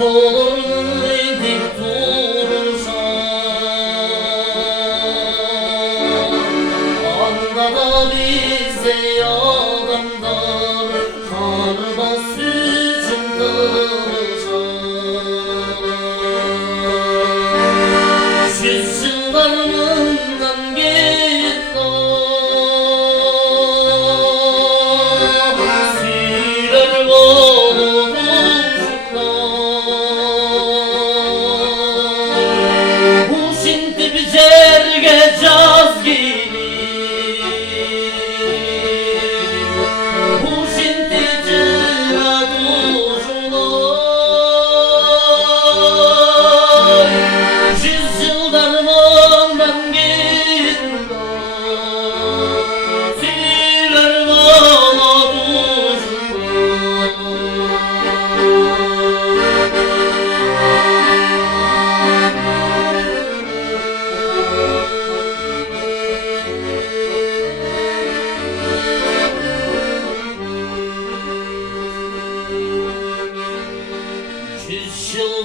olur dik durursan, anda da bize yağdamlar karma sütün dağılacak. Yüzyıllarından git siler volumuzlar. Bu şimdi bizerge caz gibi, bu şimdi cıra kuzular. Yüzyıllarından git siler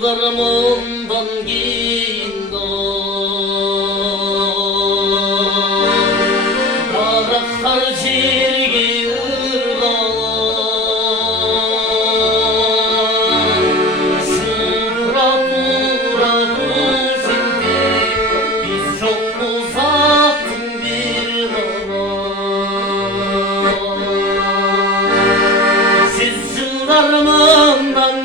Yüzyıllarımdan gindar Karakar cirgi ırgalar. Şura pura kuşinde biz çok uzattın bir dağlar. Yüzyıllarımdan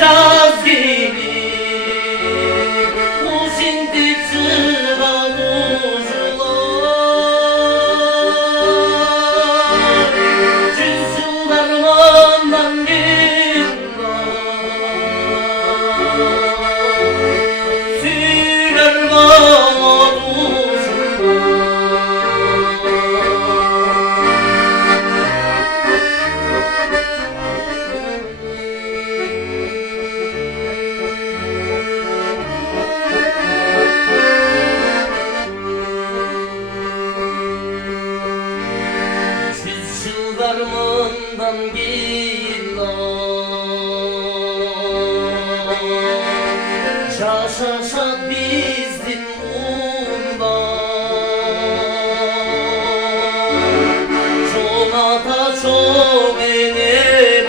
caz gibi, bu şimdi çıra kuzular. Yüzyıllarından gindar siler Yüzyıllarımdan gindar şaşaşat bizdim undan. Çonata çomene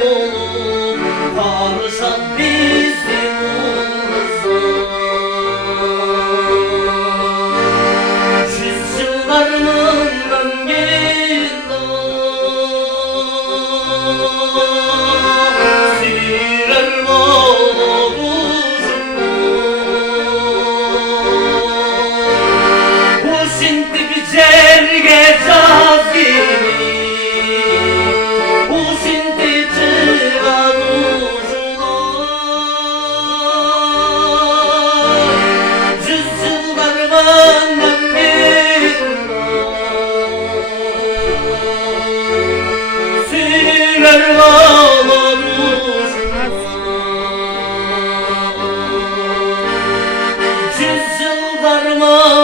bolup karışat bizdim undan. Yüzyıllarımdan siler volumuzlar. Bu şimdi bizerge caz gibi, bu şimdi çıra kuzular. Yüzyıllarımdan siler volumuzlar. Yüzyıllarımdan